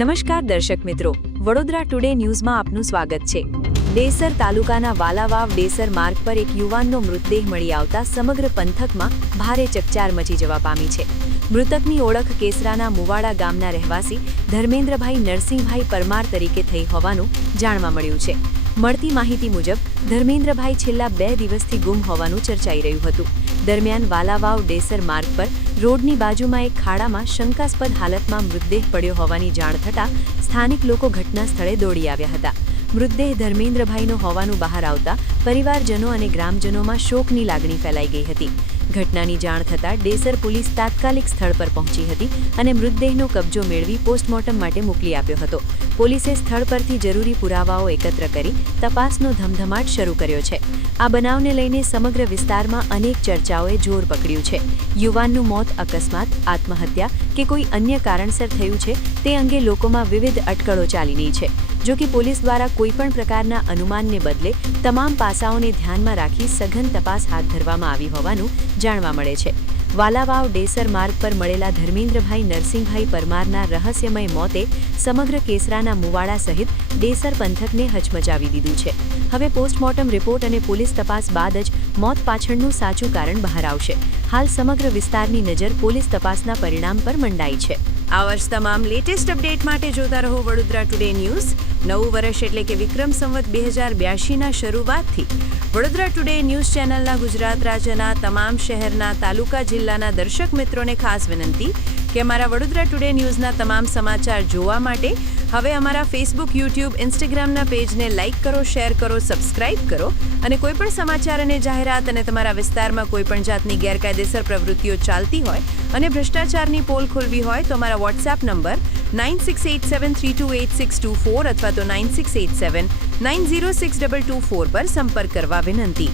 નમસ્કાર દર્શક મિત્રો, વડોદરા ટુડે ન્યૂઝમાં આપનું સ્વાગત છે। ડેસર તાલુકાના વાલાવાવ ડેસર માર્ગ પર એક યુવાનનો મૃતદેહ મળી આવતા સમગ્ર પંથકમાં ભારે ચકચાર મચી જવા પામી છે। મૃતકની ઓળખ કેસરાના મુવાડા ગામના રહેવાસી ધર્મેન્દ્રભાઈ નરસિંહભાઈ પરમાર તરીકે થઈ હોવાનું જાણવા મળ્યું છે। મળતી માહિતી મુજબ ધર્મેન્દ્રભાઈ છેલ્લા 2 દિવસથી ગુમ હોવાનું ચર્ચાઈ રહ્યું હતું। દરમિયાન વાલાવાવ ડેસર માર્ગ પર રોડની બાજુમાં એક ખાડામાં શંકાસ્પદ હાલતમાં મૃતદેહ પડ્યો હોવાની જાણ થતાં સ્થાનિક લોકો ઘટના સ્થળે દોડી આવ્યા હતા। મૃતદેહ ધર્મેન્દ્રભાઈનો હોવાનું બહાર આવતા પરિવારજનો અને ગ્રામજનોમાં શોકની લાગણી ફેલાઈ ગઈ હતી। ઘટનાની જાણ થતાં ડેસર પોલીસ તાત્કાલિક સ્થળ પર પહોંચી હતી અને મૃતદેહનો કબજો મેળવી પોસ્ટમોર્ટમ માટે મોકલી આપ્યો હતો। પોલીસે સ્થળ પરથી જરૂરી પુરાવાઓ એકત્ર કરી તપાસનો ધમધમાટ શરૂ કર્યો છે। આ બનાવને લઈને સમગ્ર વિસ્તારમાં અનેક ચર્ચાઓએ જોર પકડ્યું છે। યુવાનનું મોત અકસ્માત, આત્મહત્યા કે કોઈ અન્ય કારણસર થયું છે તે અંગે લોકોમાં વિવિધ અટકળો ચાલી રહી છે। જો કે પોલીસ દ્વારા કોઈપણ પ્રકારના અનુમાનને બદલે તમામ પાસાઓને ધ્યાનમાં રાખી સઘન તપાસ હાથ ધરવામાં આવી હોવાનું જાણવા મળે છે। વાલાવાવ ડેસર માર્ગ પર મળેલા ધર્મેન્દ્રભાઈ નરસિંહભાઈ પરમારના રહસ્યમય મોતે સમગ્ર કેસરાના મુવાડા સહિત ડેસર પંથકને હચમચાવી દીધું છે। હવે પોસ્ટમોર્ટમ રિપોર્ટ અને પોલીસ તપાસ બાદ જ મોત પાછળનું સાચું કારણ બહાર આવશે। હાલ સમગ્ર વિસ્તારની નજર પોલીસ તપાસના પરિણામ પર મંડાઈ છે। આવા જ તમામ લેટેસ્ટ અપડેટ માટે જોતા રહો વડોદરા ટુડે ન્યૂઝ। નવું વર્ષ એટલે કે વિક્રમ સંવત 2082ના શરૂઆતથી વડોદરા ટુડે ન્યૂઝ ચેનલના ગુજરાત રાજ્યના તમામ શહેરના તાલુકા જિલ્લાના દર્શક મિત્રોને ખાસ વિનંતી કે અમારા વડોદરા ટુડે ન્યૂઝના તમામ સમાચાર જોવા માટે હવે અમારા ફેસબુક, યુટ્યુબ, ઇન્સ્ટાગ્રામના પેજને લાઇક કરો, શેર કરો, સબસ્ક્રાઇબ કરો અને કોઈપણ સમાચાર અને જાહેરાત અને તમારા વિસ્તારમાં કોઈપણ જાતની ગેરકાયદેસર પ્રવૃત્તિઓ ચાલતી હોય અને ભ્રષ્ટાચારની પોલ ખોલવી હોય તો અમારા વોટ્સએપ નંબર 9687328624 અથવા તો 9687906224 પર સંપર્ક કરવા વિનંતી।